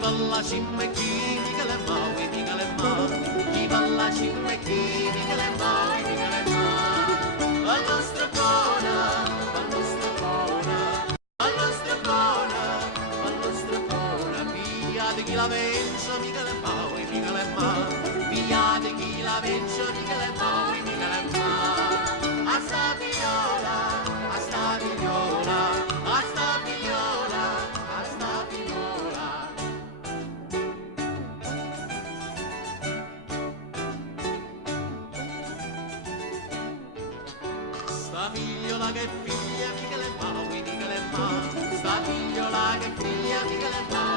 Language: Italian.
va alla cima e chi mica le maui, mica le ma. Chi va alla cima e chi mica le maui, mica le ma. Al nostro buona, al nostro buona, al nostro buona, al nostro buona. Via di chi la vecchia, mica le maui, mica le ma. Via di chi la vecchia, mica le maui, mica le ma. A sta figliola, a sta figliola, a sta figliola, a sta figliola. Sta figliola che figlia, mica le maui, mica le ma. Sta figliola che figlia, mica le ma.